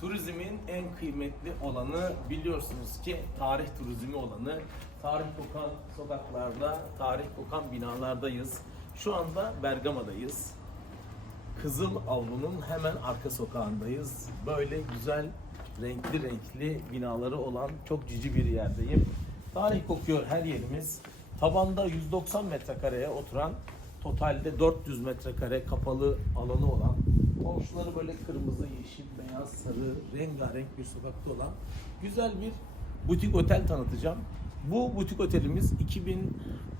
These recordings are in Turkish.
Turizmin en kıymetli olanı biliyorsunuz ki tarih turizmi olanı. Tarih kokan sokaklarda, tarih kokan binalardayız. Şu anda Bergama'dayız. Kızıl Avlu'nun hemen arka sokağındayız. Böyle güzel, renkli renkli binaları olan çok cici bir yerdeyim. Tarih kokuyor her yerimiz. Tabanda 190 metrekareye oturan, totalde 400 metrekare kapalı alanı olan, komşuları böyle kırmızı, yeşil, beyaz, sarı, rengarenk bir sokakta olan güzel bir butik otel tanıtacağım. Bu butik otelimiz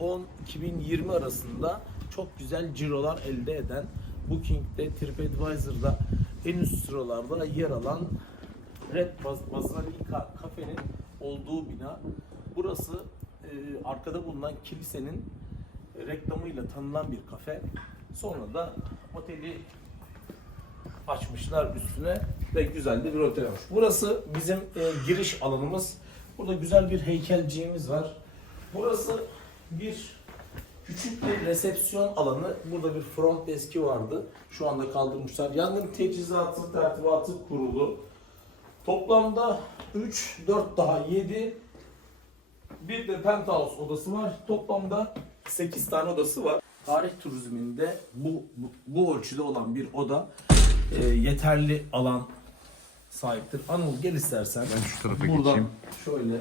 2010-2020 arasında çok güzel cirolar elde eden Booking'de, TripAdvisor'da en üst sıralarda yer alan Red Baz- Bazilica kafenin olduğu bina. Burası e, arkada bulunan kilisenin reklamıyla tanınan bir kafe. Sonra da oteli açmışlar üstüne ve güzel de bir otel olmuş. Burası bizim e, giriş alanımız. Burada güzel bir heykelciğimiz var. Burası bir küçük bir resepsiyon alanı. Burada bir front deski vardı. Şu anda kaldırmışlar. Yangın teçhizatı, tertibatı kurulu. Toplamda 3, 4 daha 7. Bir de penthouse odası var. Toplamda 8 tane odası var. Tarih turizminde bu, bu, bu ölçüde olan bir oda e, yeterli alan sahiptir. Anıl gel istersen. Ben şu tarafa buradan geçeyim. şöyle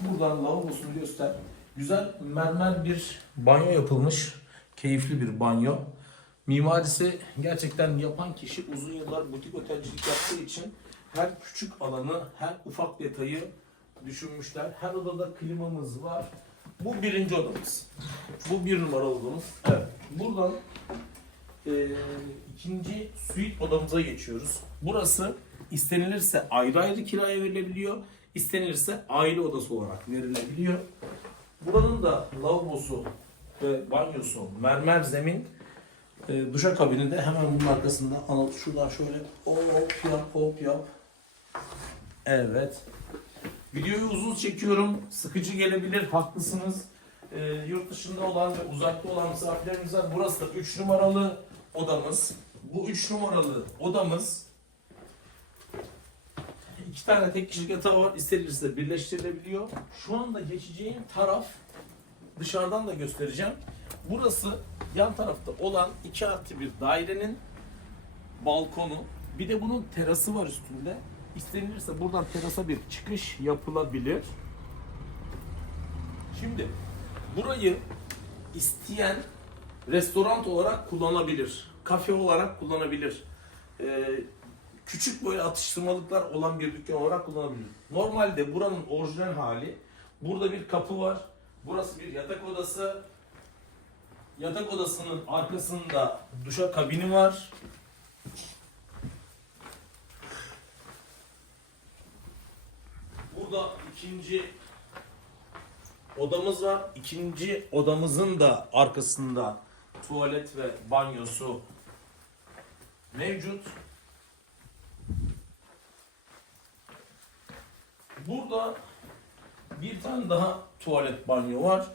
buradan lavabosunu göster. Güzel mermer bir banyo yapılmış. Keyifli bir banyo. Mimarisi gerçekten yapan kişi uzun yıllar butik otelcilik yaptığı için her küçük alanı, her ufak detayı düşünmüşler. Her odada klimamız var. Bu birinci odamız. Bu bir numaralı odamız. Evet. Buradan e, ikinci suite odamıza geçiyoruz. Burası istenilirse ayrı ayrı kiraya verilebiliyor. İstenilirse aile odası olarak verilebiliyor. Buranın da lavabosu ve banyosu mermer zemin. E, duşakabini de hemen bunun arkasında Anıl şuradan şöyle hop yap hop yap. Evet. Videoyu uzun çekiyorum. Sıkıcı gelebilir. Haklısınız. E, yurt dışında olan ve uzakta olan misafirlerimiz var. Burası da 3 numaralı odamız. Bu 3 numaralı odamız iki tane tek kişilik yatağı var. İstenirse birleştirilebiliyor. Şu anda geçeceğim taraf dışarıdan da göstereceğim. Burası yan tarafta olan 2 artı bir dairenin balkonu. Bir de bunun terası var üstünde. İstenilirse buradan terasa bir çıkış yapılabilir. Şimdi burayı isteyen restoran olarak kullanabilir. Kafe olarak kullanabilir. Ee, küçük böyle atıştırmalıklar olan bir dükkan olarak kullanabilir. Normalde buranın orijinal hali burada bir kapı var. Burası bir yatak odası. Yatak odasının arkasında duşa kabini var. Burada ikinci odamız var. İkinci odamızın da arkasında tuvalet ve banyosu mevcut. Burada bir tane daha tuvalet banyo var.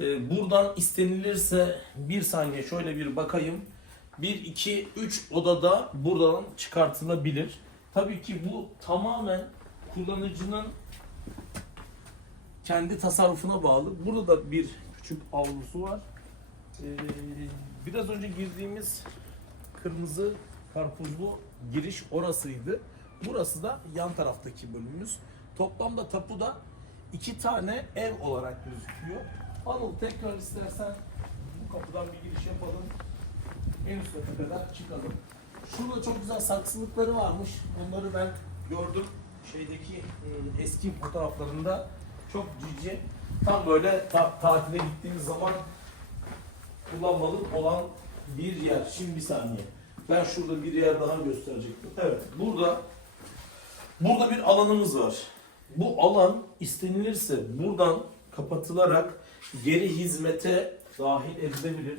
Ee, buradan istenilirse bir saniye şöyle bir bakayım. 1, 2, 3 odada buradan çıkartılabilir. Tabii ki bu tamamen kullanıcının kendi tasarrufuna bağlı. Burada da bir küçük avlusu var. Ee, biraz önce girdiğimiz kırmızı karpuzlu giriş orasıydı. Burası da yan taraftaki bölümümüz. Toplamda tapuda iki tane ev olarak gözüküyor. Anıl tekrar istersen bu kapıdan bir giriş yapalım. En üst kata kadar çıkalım. Şurada çok güzel saksılıkları varmış. Onları ben gördüm. Şeydeki e, eski fotoğraflarında çok cici. Tam böyle ta- tatile gittiğimiz zaman kullanmalı olan bir yer. Şimdi bir saniye. Ben şurada bir yer daha gösterecektim. Evet. Burada burada bir alanımız var. Bu alan istenilirse buradan kapatılarak geri hizmete dahil edilebilir.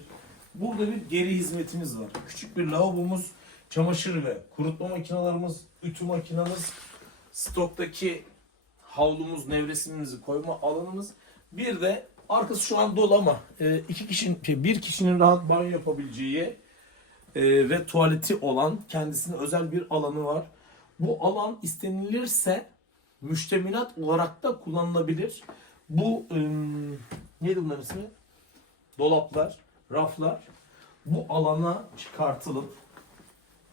Burada bir geri hizmetimiz var. Küçük bir lavabomuz, çamaşır ve kurutma makinalarımız, ütü makinamız, stoktaki havlumuz, nevresimimizi koyma alanımız. Bir de arkası şu an dolu ama e, iki kişinin, şey, bir kişinin rahat banyo yapabileceği e, ve tuvaleti olan kendisine özel bir alanı var. Bu alan istenilirse müştemilat olarak da kullanılabilir. Bu ım, neydi bunların ismi? Dolaplar, raflar bu alana çıkartılıp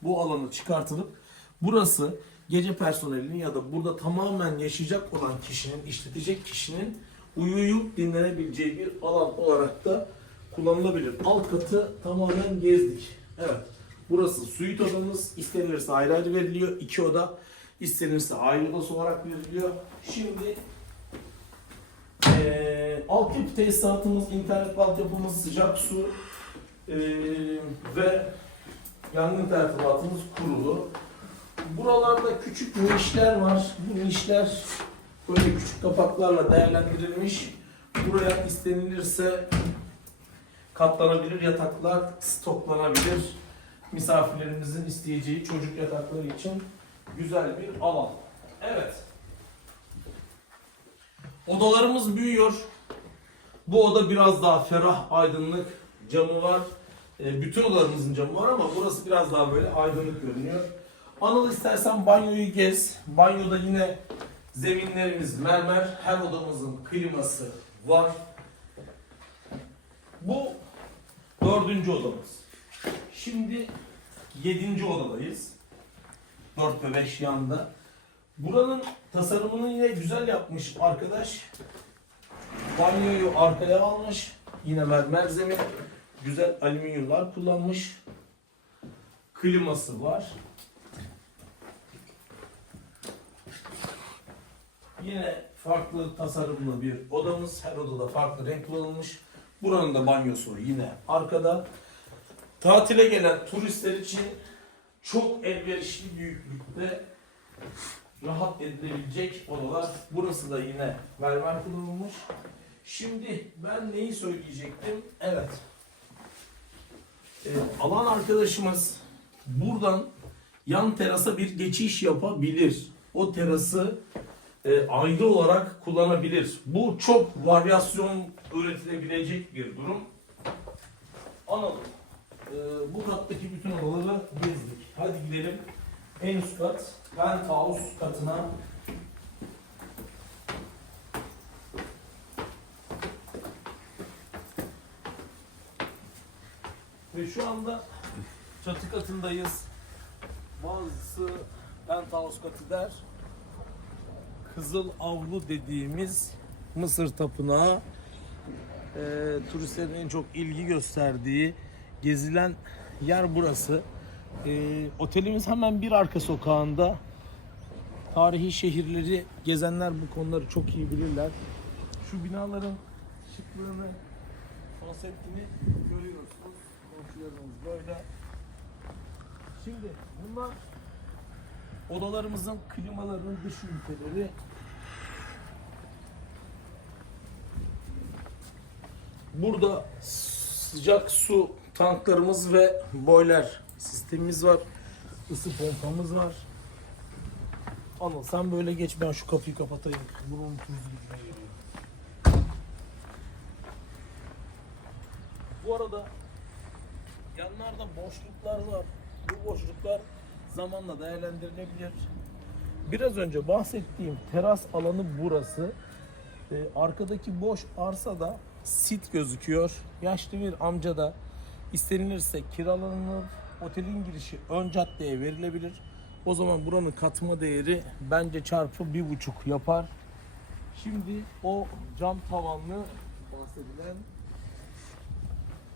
bu alanı çıkartılıp burası gece personelinin ya da burada tamamen yaşayacak olan kişinin, işletecek kişinin uyuyup dinlenebileceği bir alan olarak da kullanılabilir. Alt katı tamamen gezdik. Evet. Burası suite odamız. İstenilirse ayrı ayrı veriliyor. İki oda istenirse ayrı odası olarak veriliyor. Şimdi eee altyapı tesisatımız, internet altyapımız, sıcak su eee, ve yangın tertibatımız kurulu. Buralarda küçük nişler var. Bu nişler böyle küçük kapaklarla değerlendirilmiş. Buraya istenilirse katlanabilir yataklar stoklanabilir. Misafirlerimizin isteyeceği çocuk yatakları için güzel bir alan. Evet. Odalarımız büyüyor. Bu oda biraz daha ferah, aydınlık. Camı var. E, bütün odalarımızın camı var ama burası biraz daha böyle aydınlık görünüyor. Anıl istersen banyoyu gez. Banyoda yine zeminlerimiz mermer. Her odamızın kliması var. Bu dördüncü odamız. Şimdi yedinci odadayız. 4 ve 5 yanda. Buranın tasarımını yine güzel yapmış arkadaş. Banyoyu arkaya almış. Yine mermer zemin. Güzel alüminyumlar kullanmış. Kliması var. Yine farklı tasarımlı bir odamız. Her odada farklı renk kullanılmış. Buranın da banyosu yine arkada. Tatile gelen turistler için çok elverişli büyüklükte rahat edilebilecek odalar. Burası da yine mermer kullanılmış. Şimdi ben neyi söyleyecektim? Evet. Ee, alan arkadaşımız buradan yan terasa bir geçiş yapabilir. O terası e, ayrı olarak kullanabilir. Bu çok varyasyon üretilebilecek bir durum. Anladım. Ee, bu kattaki bütün odaları gezdik. Hadi gidelim en üst kat, penthouse katına. Ve şu anda çatı katındayız. Bazısı penthouse katı der. Kızıl Avlu dediğimiz Mısır Tapınağı e, turistlerin en çok ilgi gösterdiği gezilen yer burası. E, otelimiz hemen bir arka sokağında. Tarihi şehirleri gezenler bu konuları çok iyi bilirler. Şu binaların şıklığını, konseptini görüyorsunuz. Komşularımız böyle. Şimdi bunlar odalarımızın klimalarının dış üniteleri. Burada sıcak su tanklarımız ve boiler sistemimiz var. Isı pompamız var. Anıl sen böyle geç ben şu kapıyı kapatayım. Burun tuzu. Bu arada yanlarda boşluklar var. Bu boşluklar zamanla değerlendirilebilir. Biraz önce bahsettiğim teras alanı burası. Ee, arkadaki boş arsada sit gözüküyor. Yaşlı bir amca da istenilirse kiralanır. Otelin girişi ön caddeye verilebilir. O zaman buranın katma değeri bence çarpı bir buçuk yapar. Şimdi o cam tavanlı bahsedilen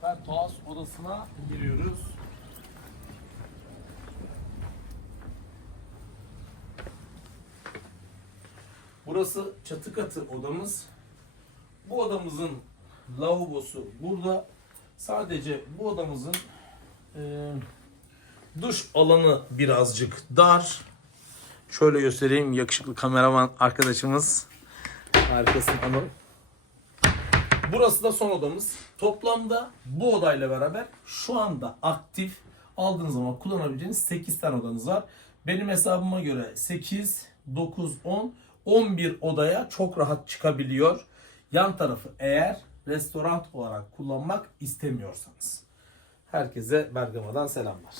penthouse odasına giriyoruz. Burası çatı katı odamız. Bu odamızın lavabosu burada. Sadece bu odamızın e, duş alanı birazcık dar. Şöyle göstereyim yakışıklı kameraman arkadaşımız. Harikasın Anıl. Burası da son odamız. Toplamda bu odayla beraber şu anda aktif aldığınız zaman kullanabileceğiniz 8 tane odanız var. Benim hesabıma göre 8, 9, 10, 11 odaya çok rahat çıkabiliyor. Yan tarafı eğer restoran olarak kullanmak istemiyorsanız. Herkese Bergama'dan selamlar.